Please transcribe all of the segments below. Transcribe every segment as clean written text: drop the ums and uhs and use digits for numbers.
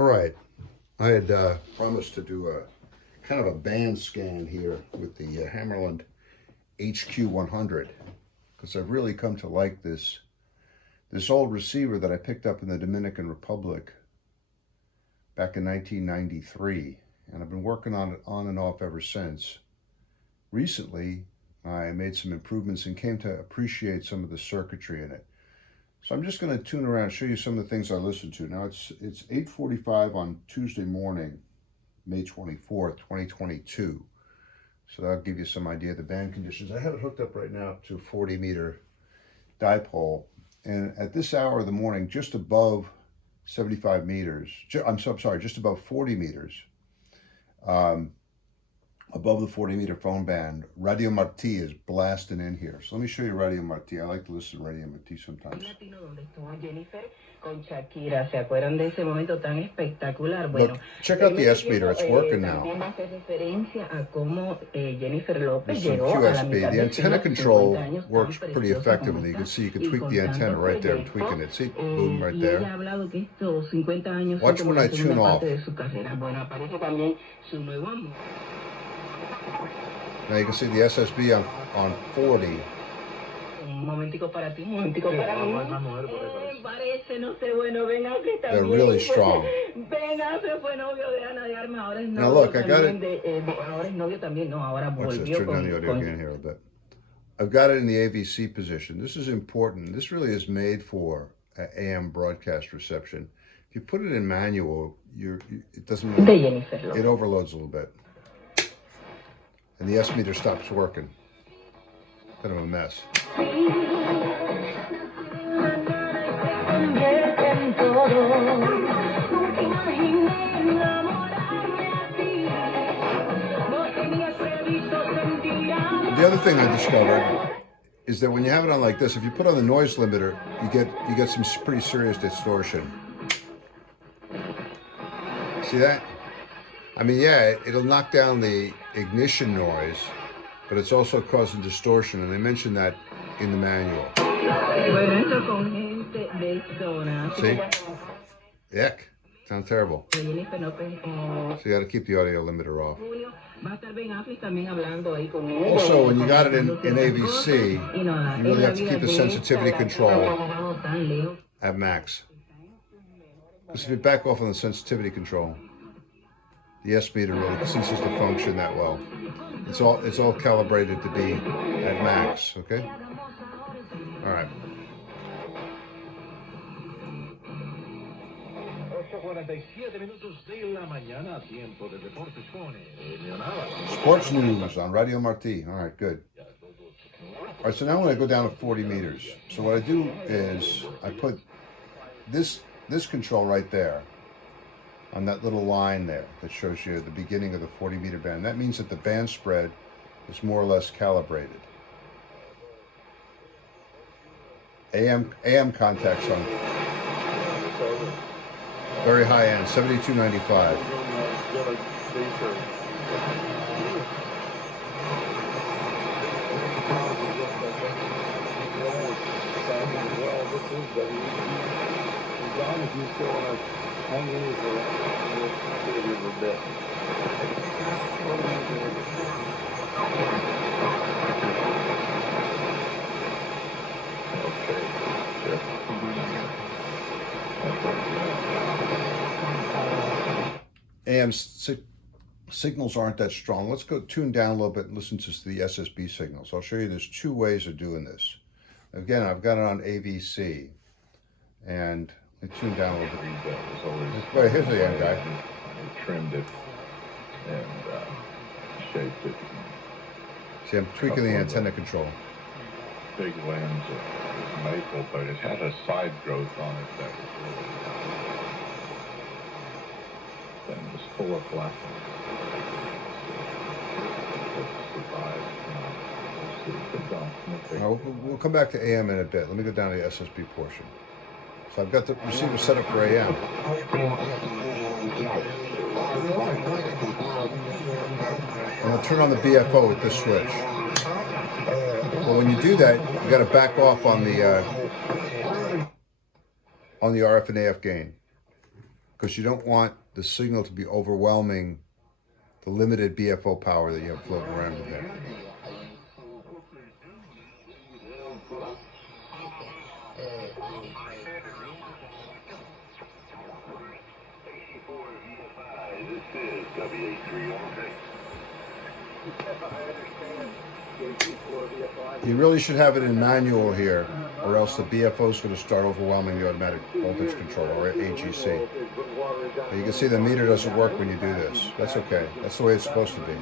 All right, I had promised to do a kind of a band scan here with the Hammarlund HQ-100 because I've really come to like this old receiver that I picked up in the Dominican Republic back in 1993, and I've been working on it on and off ever since. Recently, I made some improvements and came to appreciate some of the circuitry in it. So I'm just going to tune around and show you some of the things I listen to. Now it's 8:45 on Tuesday morning, May 24th, 2022. So that'll give you some idea of the band conditions. I have it hooked up right now to a 40-meter dipole. And at this hour of the morning, just above 75 meters, I'm so sorry, just above 40 meters, above the 40-meter phone band, Radio Marti is blasting in here. So let me show you Radio Marti. I like to listen to Radio Marti sometimes. Look, check out the S meter. It's working now. This is QSB. The antenna control works pretty effectively. You can see you can tweak the antenna right there. I'm tweaking it. See? Boom, right there. Watch when I tune off. Now you can see the SSB on 40. They're really strong. Now look, I got it. Watch this, turn down the audio again here a bit. I've got it in the AVC position. This is important. This really is made for AM broadcast reception. If you put it in manual, it doesn't really, it overloads a little bit. And the S meter stops working. Kind of a mess. The other thing I discovered is that when you have it on like this, if you put on the noise limiter, you get some pretty serious distortion. See that? I mean, yeah, it'll knock down the ignition noise, but it's also causing distortion, and they mentioned that in the manual. See? Yuck. Sounds terrible. So you got to keep the audio limiter off. Also, when you got it in AVC, you really have to keep the sensitivity control at max. Because if you back off on the sensitivity control, the S meter really ceases to function that well. It's all calibrated to be at max, okay? All right. Sports news on Radio Marti. All right, good. All right, so now when I go down to 40 meters, so what I do is I put this control right there on that little line there that shows you the beginning of the 40-meter band. That means that the band spread is more or less calibrated. AM contacts on very high end, 7295. AM signals aren't that strong. Let's go tune down a little bit and listen to the SSB signals. I'll show you there's two ways of doing this. Again, I've got it on AVC, and I tuned down a little bit. Wait, here's the AM guy. I trimmed it and shaped it. See, I'm tweaking the antenna control. Big lens of maple, but it had a side growth on it that was really then it was full of black. We'll come back to AM in a bit. Let me go down to the SSB portion. So I've got the receiver set up for AM. I'm going to turn on the BFO with this switch. Well, when you do that, you got to back off on the RF and AF gain. because you don't want the signal to be overwhelming the limited BFO power that you have floating around in there. This is WA316. You really should have it in manual here, or else the BFO is going to start overwhelming the automatic voltage controller, or AGC. But you can see the meter doesn't work when you do this. That's okay. That's the way it's supposed to be.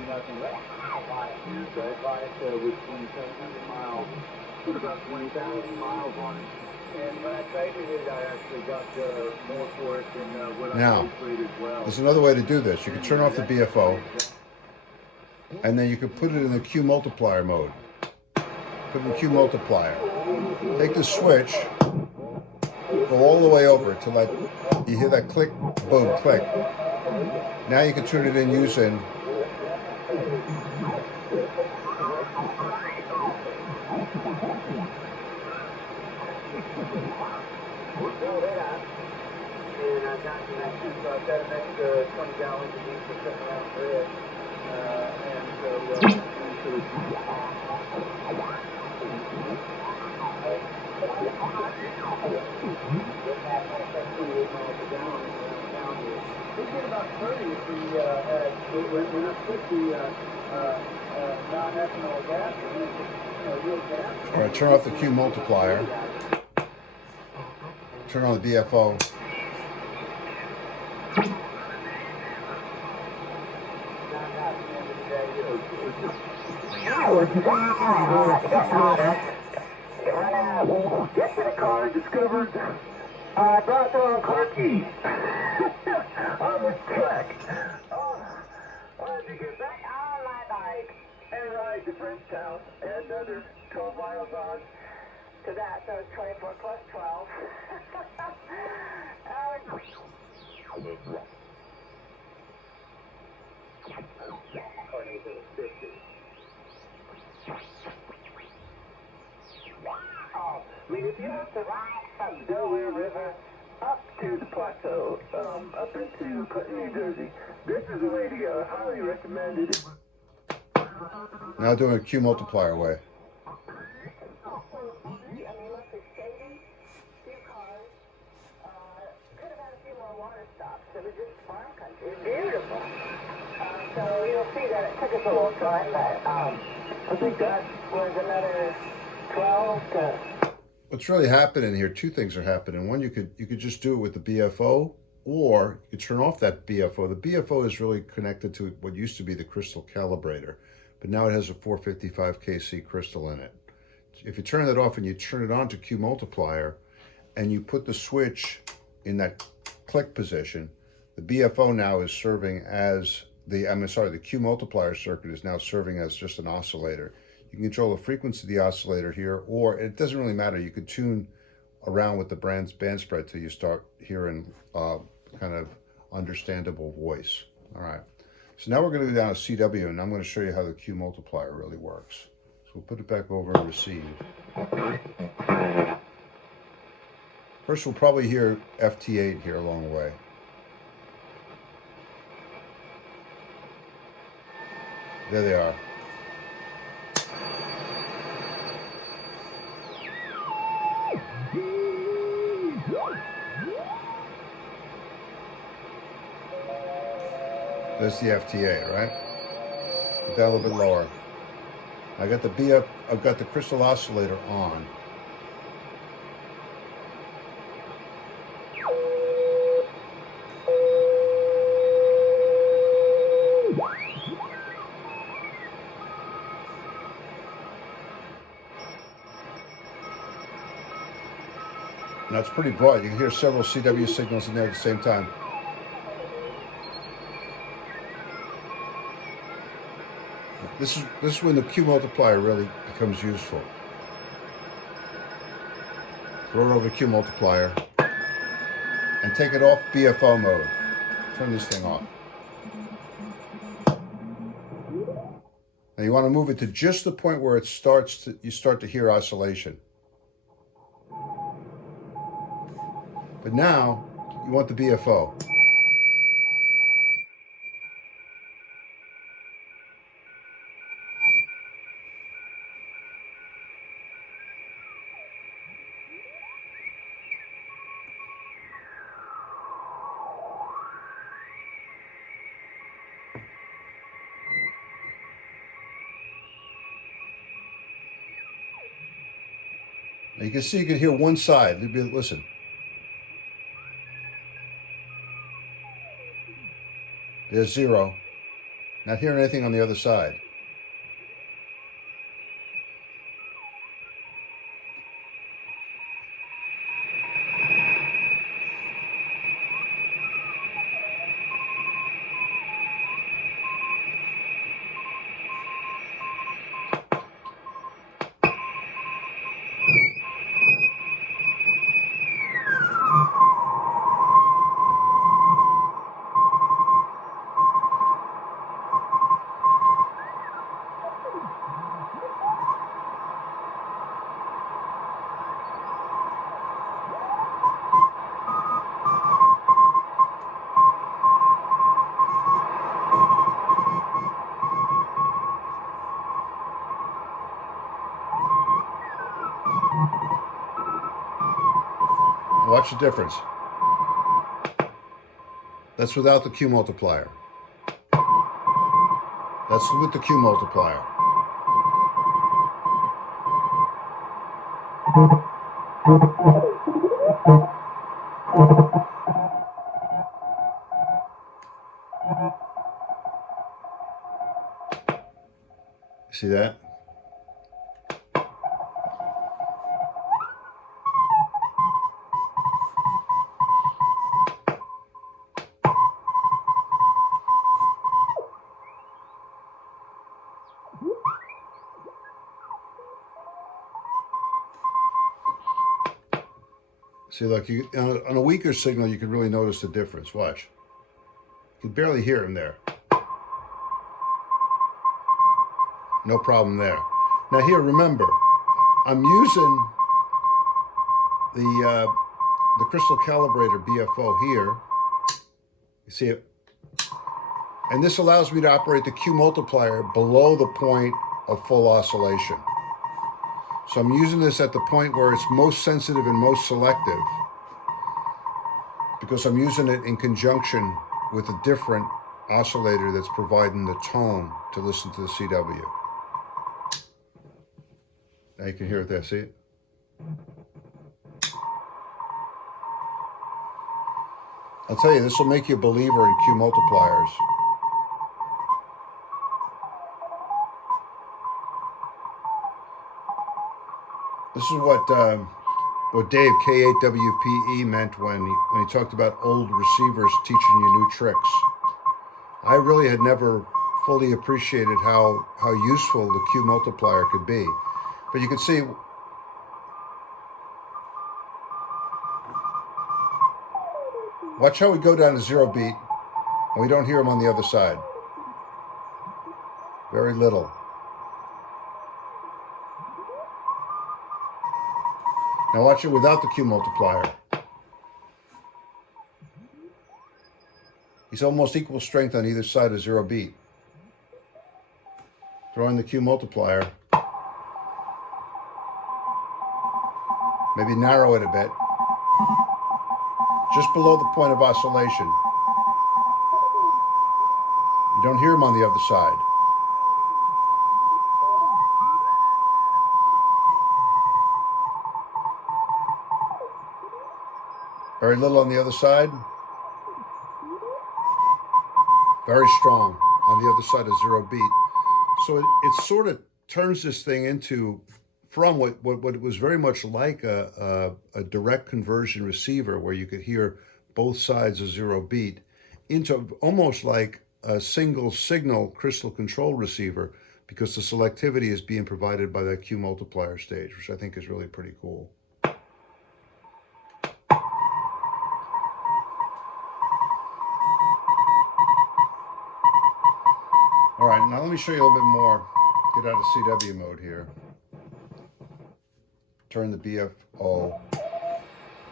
Now, there's another way to do this. You can turn off the BFO, and then you can put it in the Q multiplier mode. Put it in Q multiplier. Take the switch, go all the way over to like, you hear that click, boom, click. Now you can turn it in using I've got an extra 20 gallons of diesel sitting around the grid, we get about 30 if we when I put the non-ethanol gas in, real gas. All right, turn off the Q multiplier. Turn on the BFO. Yesterday, car discovered I brought the wrong car key. I was tracked. Wanted to get back on my bike and ride to Frenchtown and another 12 miles on to that, so it's 24 plus 12. I mean, if you have to ride from Delaware River up to the plateau, up into Clinton, New Jersey, this is the way to go. I highly recommend it. Now doing a Q multiplier way. I mean, look, it's shady, few cars, could have had a few more water stops. It was just farm country. It's beautiful. So you'll see that it took us a little time, but I think that was another 12 to... What's really happening here, two things are happening. One, you could just do it with the BFO, or you could turn off that BFO. The BFO is really connected to what used to be the crystal calibrator, but now it has a 455 kc crystal in it. If you turn that off and you turn it on to Q multiplier, and you put the switch in that click position, the BFO now is serving as the Q multiplier circuit is now serving as just an oscillator. You can control the frequency of the oscillator here, or it doesn't really matter. You could tune around with the band spread till you start hearing kind of understandable voice. All right. So now we're going to go down to CW, and I'm going to show you how the Q multiplier really works. So we'll put it back over and receive. First, we'll probably hear FT8 here along the way. There they are. There's the FTA, right? Put that a little bit lower. I've got the crystal oscillator on. Now it's pretty broad. You can hear several CW signals in there at the same time. This is when the Q multiplier really becomes useful. Throw it over Q multiplier and take it off BFO mode. Turn this thing off. Now you want to move it to just the point where you start to hear oscillation. But now you want the BFO. Now you can see, you can hear one side. Listen. There's 0. Not hearing anything on the other side. Watch the difference. That's without the Q multiplier. That's with the Q multiplier. See that? See, look, on a weaker signal, you can really notice the difference. Watch. You can barely hear him there. No problem there. Now here, remember, I'm using the crystal calibrator BFO here. You see it? And this allows me to operate the Q multiplier below the point of full oscillation. So I'm using this at the point where it's most sensitive and most selective, because I'm using it in conjunction with a different oscillator that's providing the tone to listen to the CW. Now you can hear it there, see it? I'll tell you, this will make you a believer in Q multipliers. This is what Dave, K8WPE, meant when he talked about old receivers teaching you new tricks. I really had never fully appreciated how useful the Q multiplier could be. But you can see, watch how we go down to 0 beat, and we don't hear him on the other side. Very little. Now watch it without the Q multiplier. He's almost equal strength on either side of 0 beat. Throw in the Q multiplier. Maybe narrow it a bit. Just below the point of oscillation. You don't hear him on the other side. Very little on the other side. Very strong on the other side of 0 beat. So it sort of turns this thing into, from what was very much like a direct conversion receiver where you could hear both sides of 0 beat, into almost like a single signal crystal control receiver, because the selectivity is being provided by that Q multiplier stage, which I think is really pretty cool. All right, now let me show you a little bit more. Get out of CW mode here. Turn the BFO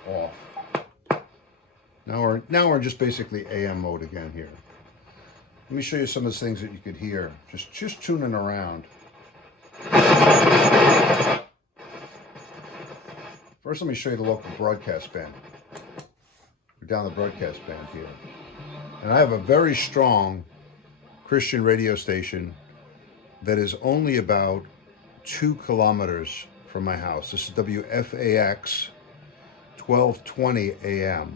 off. Now we're just basically AM mode again here. Let me show you some of the things that you could hear. Just tuning around. First, let me show you the local broadcast band. We're down the broadcast band here. And I have a very strong Christian radio station that is only about 2 kilometers from my house. This is WFAX 1220 AM.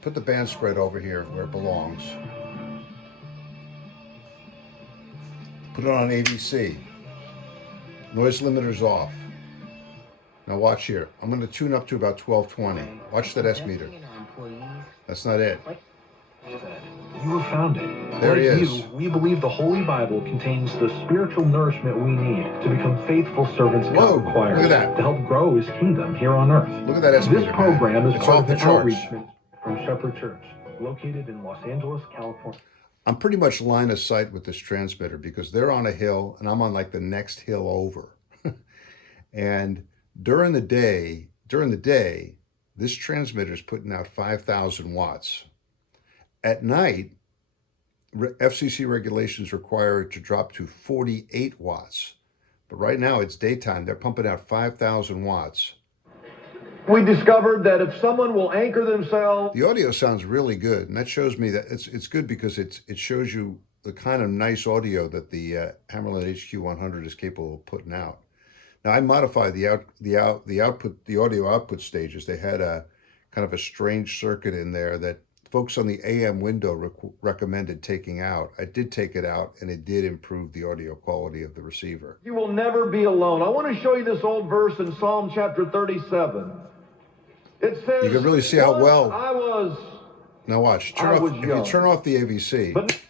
Put the band spread over here where it belongs. Put it on AVC. Noise limiter's off. Now watch here. I'm going to tune up to about 1220. Watch that S meter. That's not it. You were founded. There he is. You, we believe the Holy Bible contains the spiritual nourishment we need to become faithful servants God requires look at that. to help grow His kingdom here on earth. Look at that S meter. This program is It's part off of the the charts. outreach ministry from Shepherd Church, located in Los Angeles, California. I'm pretty much line of sight with this transmitter because they're on a hill and I'm on like the next hill over. And during the day, this transmitter is putting out 5,000 watts. At night, FCC regulations require it to drop to 48 watts. But right now it's daytime. They're pumping out 5,000 watts. We discovered that if someone will anchor themselves... The audio sounds really good, and that shows me that it's good because it shows you the kind of nice audio that the Hammarlund HQ-100 is capable of putting out. Now I modified the audio output stages. They had a kind of a strange circuit in there that folks on the AM window recommended taking out. I did take it out, and it did improve the audio quality of the receiver. You will never be alone. I want to show you this old verse in Psalm chapter 37. It says, You can really see how well... I was... Now watch. If you turn off the AVC,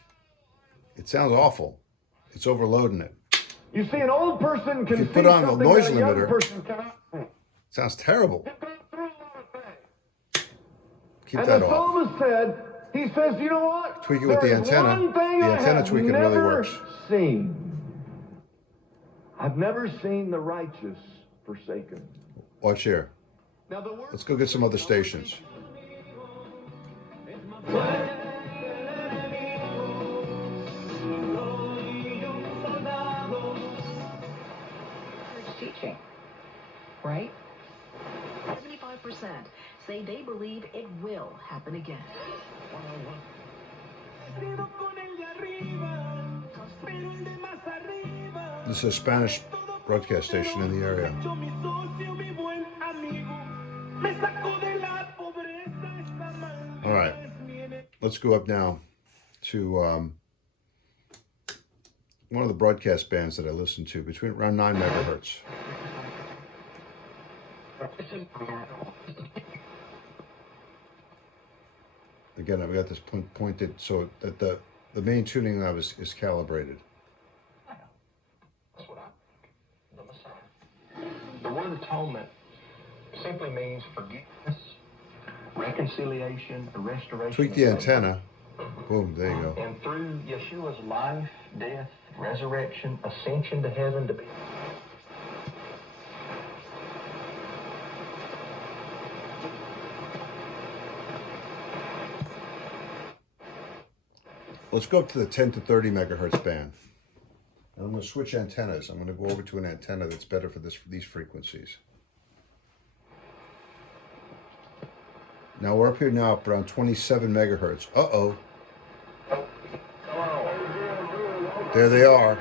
it sounds awful. It's overloading it. You see, an old person can If you see put on the something noise that a young limiter, person cannot see. sounds terrible. Keep And that the off. psalmist said, he says, you know what? Tweak it with the antenna. One thing The I antenna have tweaking really never works. seen. I've never seen the righteous forsaken. Watch here. Now the word Let's go get some other stations. Teaching, right? 75% say they believe it will happen again. This is a Spanish broadcast station in the area. All right, let's go up now to one of the broadcast bands that I listen to, between around 9 megahertz. Again, I've got this pointed so that the main tuning knob is calibrated. That's what I think. The Messiah. The word atonement simply means forgiveness, reconciliation, restoration. Tweak the antenna. Boom, there you go. And through Yeshua's life, death, resurrection, ascension to heaven to be. Let's go up to the 10 to 30 megahertz band. And I'm going to switch antennas. I'm going to go over to an antenna that's better for these frequencies. Now we're up here now up around 27 megahertz. Uh-oh. There they are.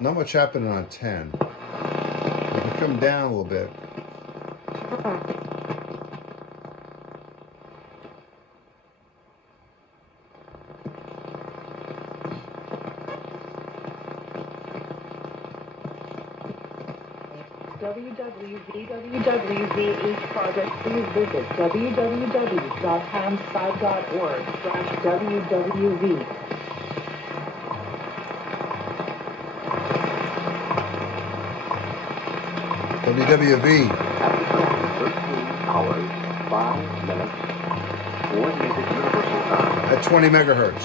Not much happening on 10. We can come down a little bit. www. Each project, please visit www.hamsci.org/WWV. WWV. 13 hours, 5 minutes, coordinated universal time. At 20 megahertz.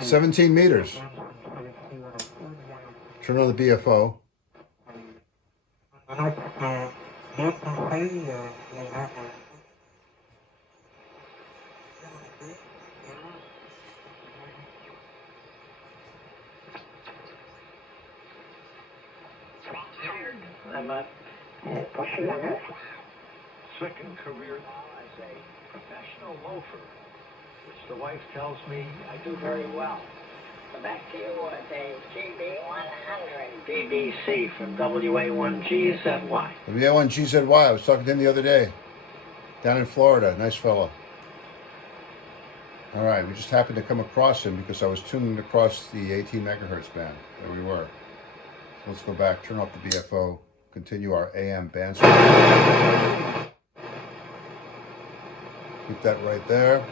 17 meters. Turn on the BFO. Second career as a professional loafer, which the wife tells me I do very well. Back to you with a GB100 BBC from WA1GZY. WA1GZY. I was talking to him the other day. Down in Florida. Nice fellow. All right, we just happened to come across him because I was tuning across the 18 megahertz band. There we were. So let's go back, turn off the BFO, continue our AM band sweep. Keep that right there.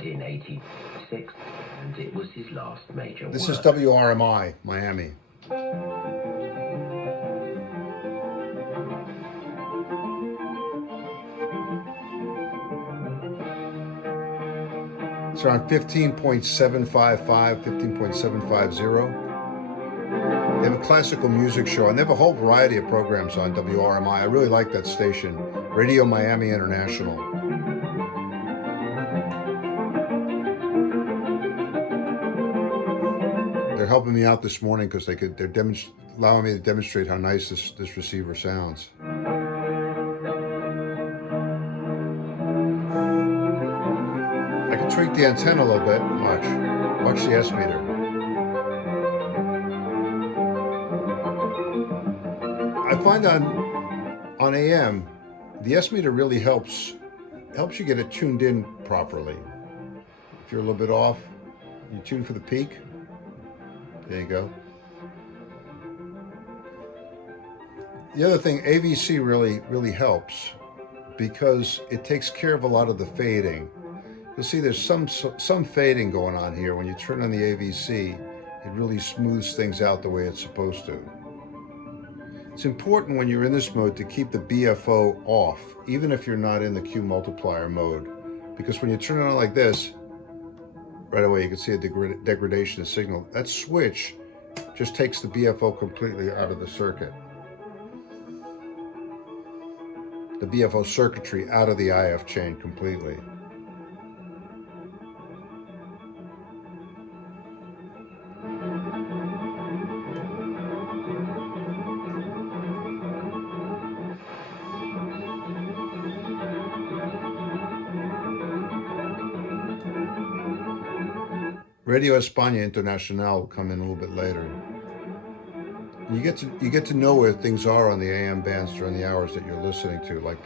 In 86, and it was his last major This work. is WRMI, Miami. It's around 15.755, 15.750. They have a classical music show, and they have a whole variety of programs on WRMI. I really like that station, Radio Miami International. They're helping me out this morning because they're allowing me to demonstrate how nice this receiver sounds. I can tweak the antenna a little bit. Watch the S meter. I find on AM, the S meter really helps you get it tuned in properly. If you're a little bit off, you tune for the peak. There you go. The other thing, AVC really helps because it takes care of a lot of the fading. You'll see there's some fading going on here. When you turn on the AVC, it really smooths things out the way it's supposed to. It's important when you're in this mode to keep the BFO off, even if you're not in the Q multiplier mode, because when you turn it on like this, right away you can see a degradation of signal. That switch just takes the BFO completely out of the circuit. The BFO circuitry out of the IF chain completely. Radio España Internacional will come in a little bit later. You get to know where things are on the AM bands during the hours that you're listening to, like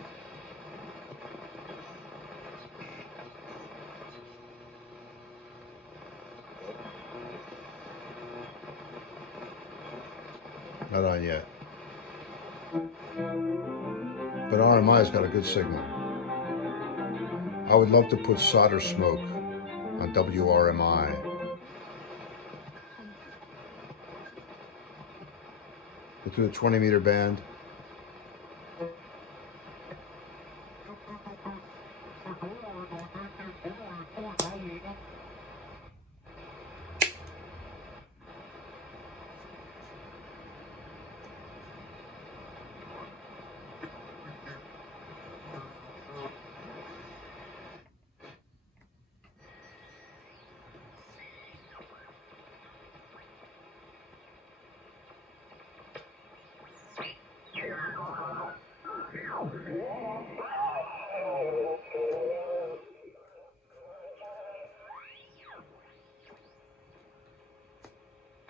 not on yet. But RMI's got a good signal. I would love to put solder smoke on WRMI. Go through the 20 meter band.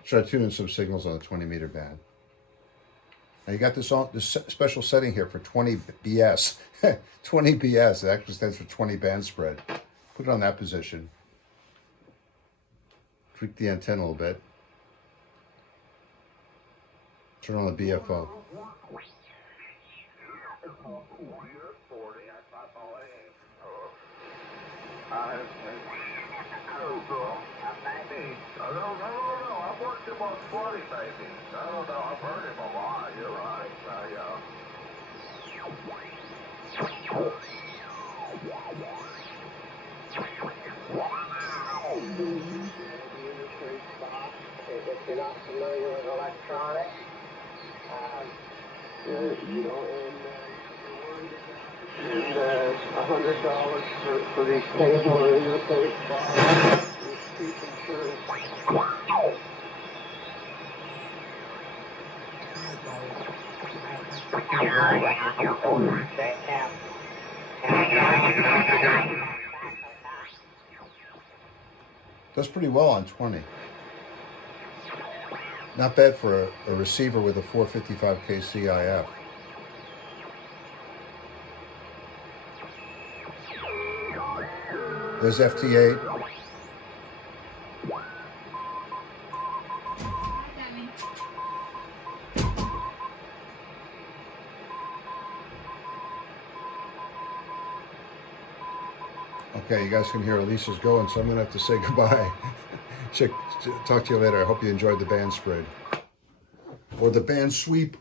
Try to tune in some signals on the 20 meter band. Now you got this special setting here for 20 BS. 20 BS, it actually stands for 20 band spread. Put it on that position. Tweak the antenna a little bit. Turn on the BFO. I've worked him on 20, baby. I don't know, I've heard him a lot. You're right. If you're not familiar with electronics, you know, and $100 for these cable interface boxes, cheap insurance. Does pretty well on 20. Not bad for a receiver with a 455K CIF. There's FT8. Okay, you guys can hear Elisa's going, so I'm going to have to say goodbye. Talk to you later. I hope you enjoyed the band spread. Or the band sweep.